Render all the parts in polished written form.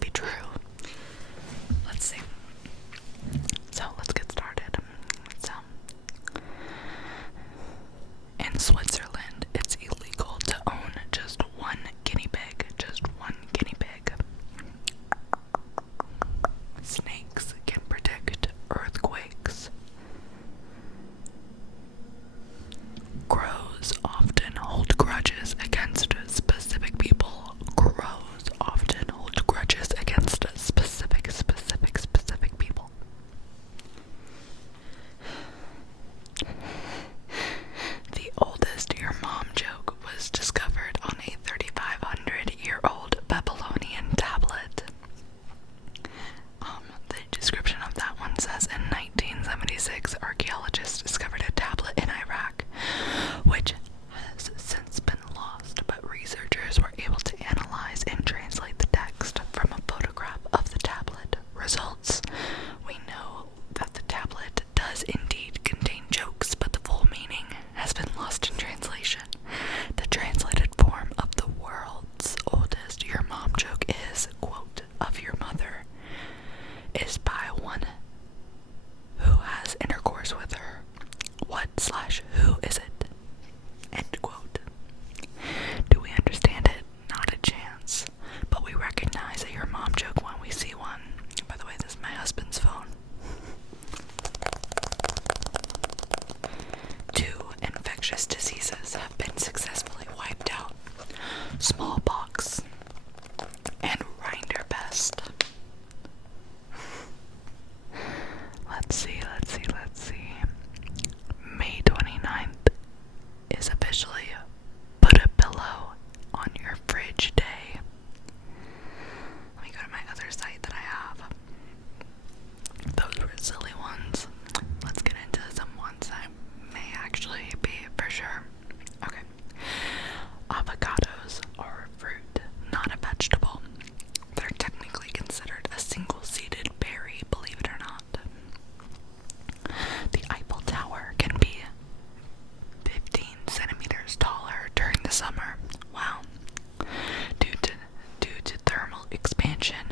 must be true. Let's see. So let's get started. So, in Switzerland, it's illegal to own just one guinea pig. Just one guinea pig. Snakes can predict earthquakes. Crows often hold grudges against specific people. Crows often hold grudges against specific people. The oldest your mom joke was discovered on a 3,500-year-old Babylonian tablet. The description of that one says, in 1976, archaeologists discovered a tablet in Iraq, which has since been lost, but researchers were able to analyze and translate the text from a photograph of the tablet. Results: we know that the tablet does indeed contain jokes, but the full meaning has been lost in translation. The translated form of the world's oldest your mom joke is, quote, of your mother is by one who has intercourse with her. What/who is it? End quote. Do we understand it? Not a chance. But we recognize a your mom joke when we see one. By the way, this is my husband's phone. 2 infectious diseases have been successfully wiped out: smallpox and rinderpest. Let's see. May 29th is officially Put a Pillow on Your Fridge Day. Let me go to my other site that I have. Those were silly ones. Let's get into some ones that may actually be for sure. Okay. Avocados are a fruit, not a vegetable. They're technically considered a single-seeded berry, believe it or not. The Eiffel Tower can be 15 centimeters taller during the summer. Wow. Due to thermal expansion,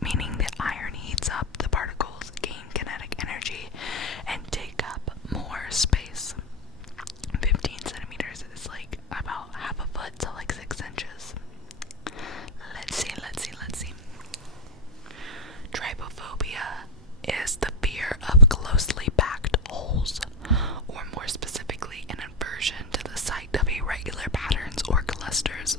meaning the iron heats up, the particles gain kinetic energy and take up more space. 15 centimeters is like about half a foot, so like 6 inches. Let's see. Trypophobia is the fear of closely packed holes, or more specifically, an aversion to the sight of irregular patterns or clusters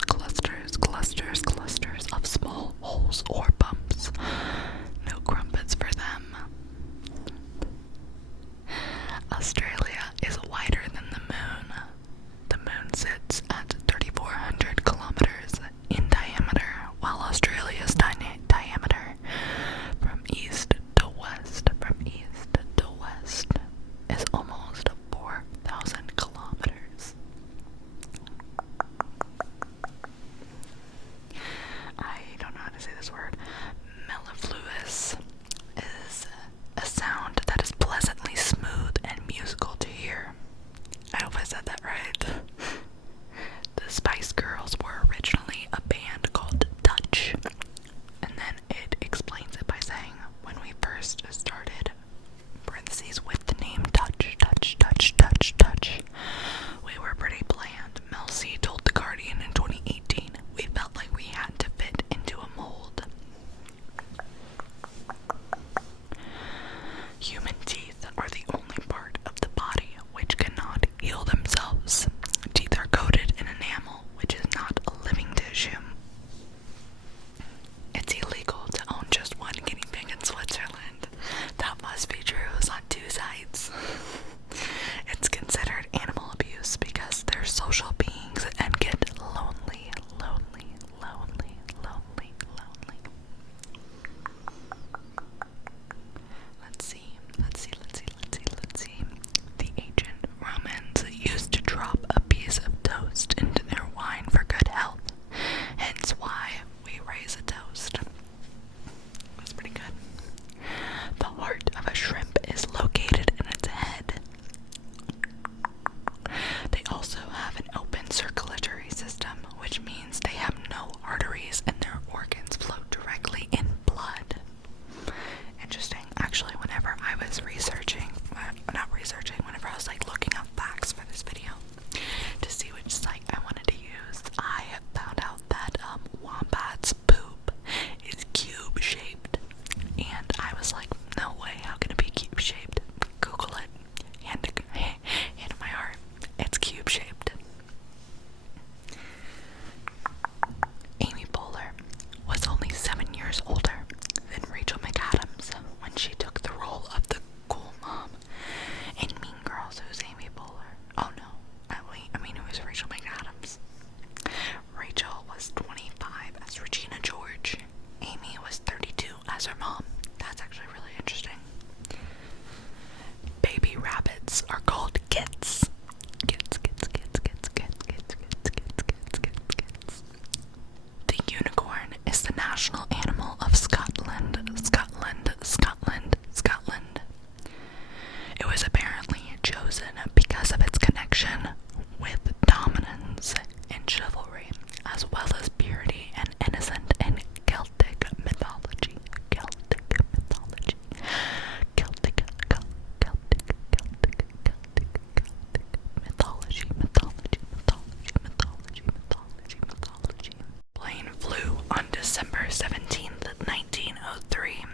17th, 1903,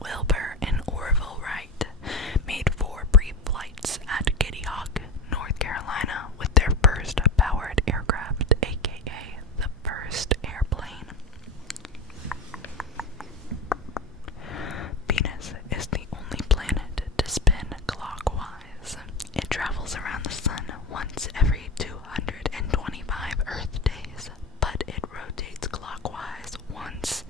Wilbur and Orville Wright made 4 brief flights at Kitty Hawk, North Carolina, with their first powered aircraft, aka the first airplane. Venus is the only planet to spin clockwise. It travels around the sun once every 225 Earth days, but it rotates clockwise once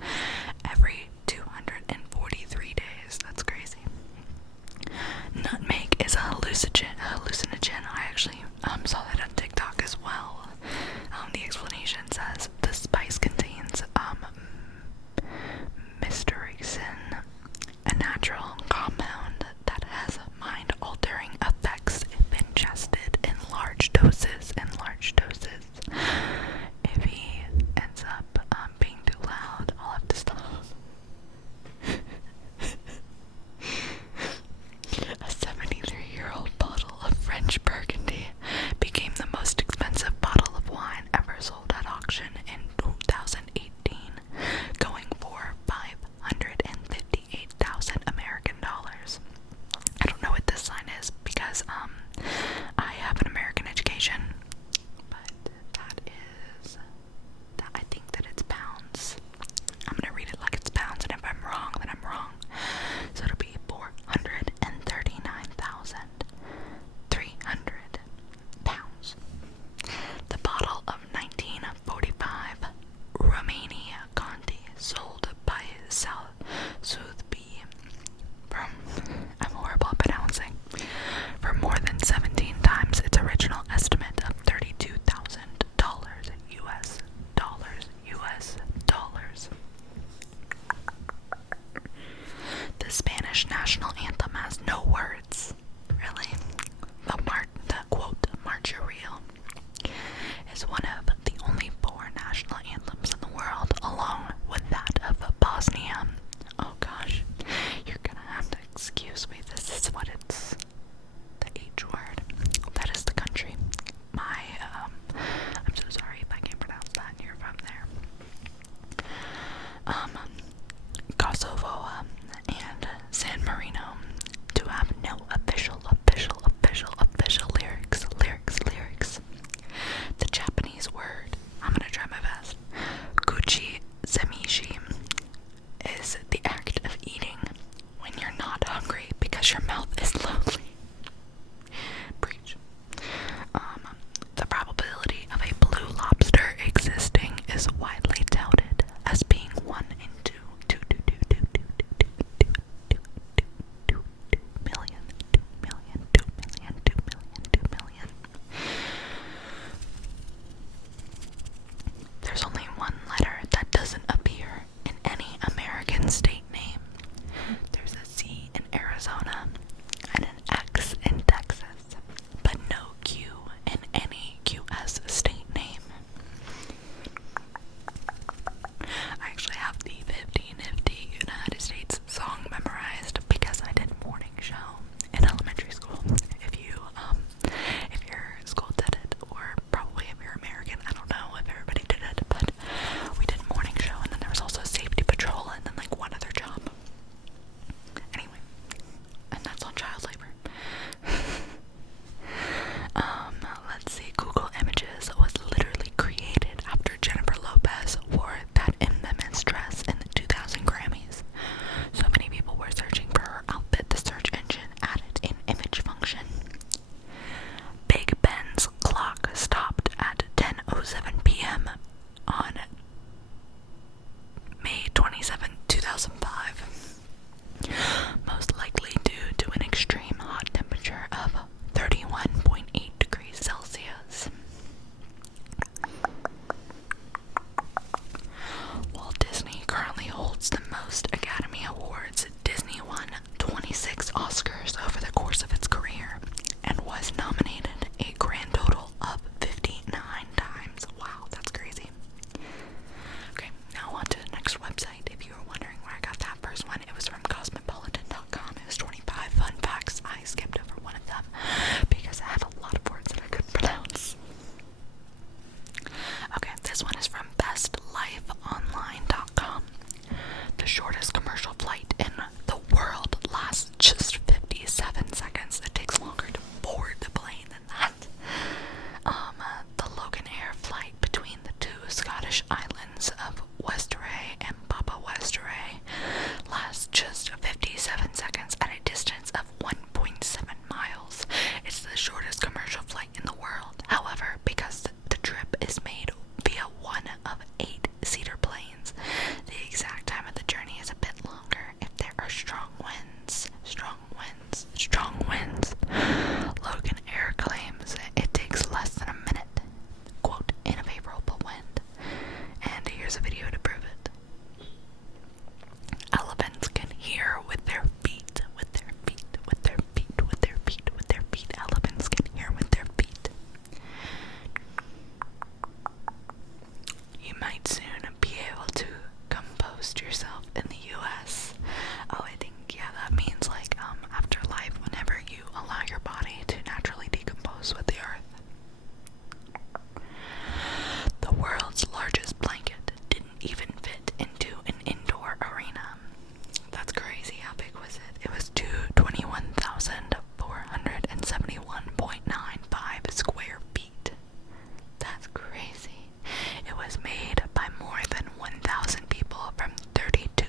here's a video to prove it. Elephants can hear with their feet, with their feet, with their feet, with their feet, with their feet. Elephants can hear with their feet. You might soon be able to compost yourself in the US. Oh, I think, yeah, that means like afterlife, whenever you allow your body to naturally decompose with the earth. The world's largest blanket didn't even fit into an indoor arena. That's crazy. How big was it? It was 21,471.95 square feet. That's crazy. It was made by more than 1,000 people from 32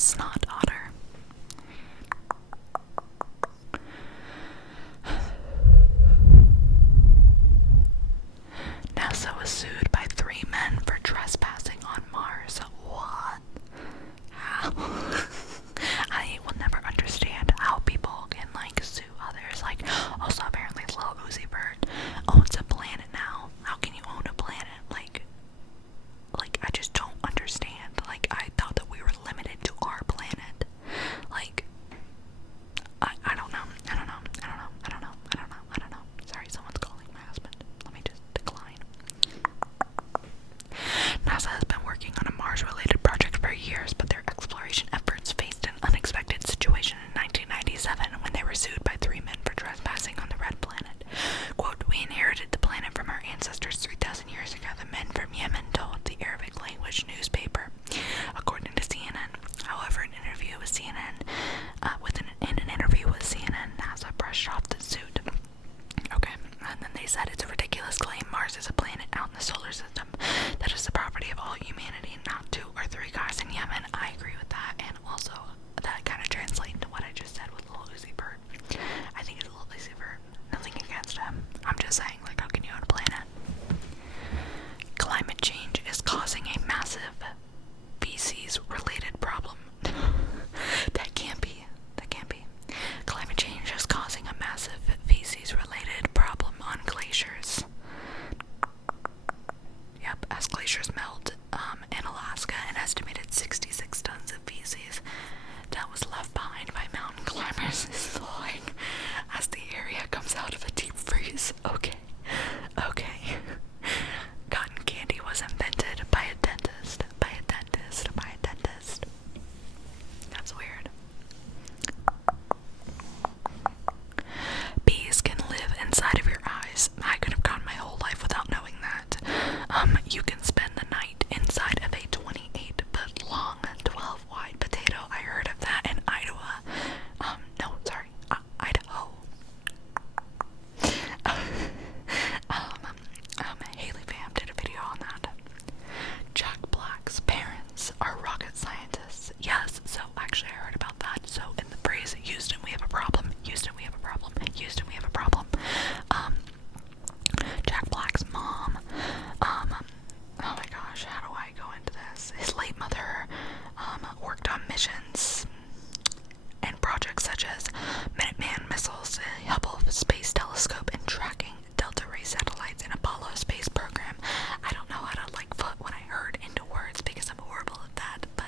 snot otter. NASA was sued by 3 men for trespassing on Mars. What? How? I will never understand how people can, like, sue others. Like, also apparently Lil Uzi Vert owns a planet now. How can you own a planet? Like, I just don't understand. Like, I thought that we were limited to our planet. Like, I don't know. I don't know. I don't know. I don't know. I don't know. I don't know. Sorry, someone's calling my husband. Let me just decline. NASA has been working on a Mars-related project for years, but their exploration efforts faced an unexpected situation in 1997 when they were sued by 3 men for trespassing on the red planet. Quote, "We inherited the planet from our ancestors 3,000 years ago," the men from Yemen told the Arabic language newspaper, according to CNN. However, in an interview with CNN, NASA brushed off the suit. Okay, and then they said it's a ridiculous claim. Mars is a planet out in the solar system that is the property of all humanity, not 2 or 3 guys in Yemen. I agree with that, and also that kind of translates into what I just said with Lil Uzi Vert. I think it's Lil Uzi Vert. Nothing against him. I'm just saying, like, how can you own a planet? Climate change is causing a massive feces-related problem. That can't be. That can't be. Climate change is causing a massive feces-related problem on glaciers. Yep, as glaciers melt in Alaska, an estimated 66 tons of feces that was left behind by mountain climbers is thawing as the area comes out of a deep freeze. Okay. Cotton candy was invented by a dentist. That's weird. Bees can live inside of your eyes. I could have gone my whole life without knowing that. You can spend the night inside of a 28-foot long, 12-wide potato. I heard of that in Idaho. Haley Pham did a video on that. Jack Black's parents are rocket scientists. Yes, so actually I heard about that. So in the phrase, Houston, we have a problem. Houston, we have a problem. Houston, we have a problem. Jack Black's mom, oh my gosh, how do I go into this? His late mother, worked on missions and projects such as Minuteman missiles, the Hubble Space Telescope, and tracking Delta Ray satellites in Apollo space program. I don't know how to, like, put what I heard into words because I'm horrible at that, but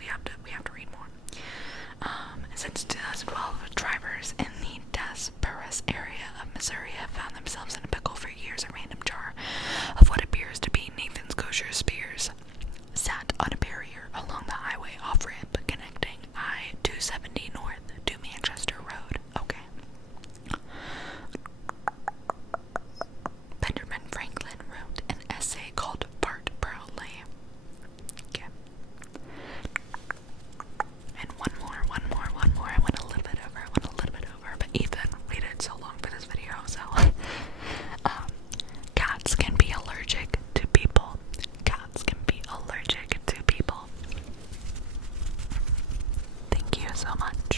we have to read more. Since 2012, drivers in the Des Moines area of Missouri have found themselves in a pickle for years. A random jar of what appears to be Nathan's kosher spears sat on a barrier along the highway off-ramp connecting I-270 north to Manchester Road. Okay. Benjamin Franklin wrote an essay called Fart Proudly. Okay. And one more. I went a little bit over, but Ethan waited so long for this video, so cats can be allergic to people. Cats can be allergic to people. Thank you so much.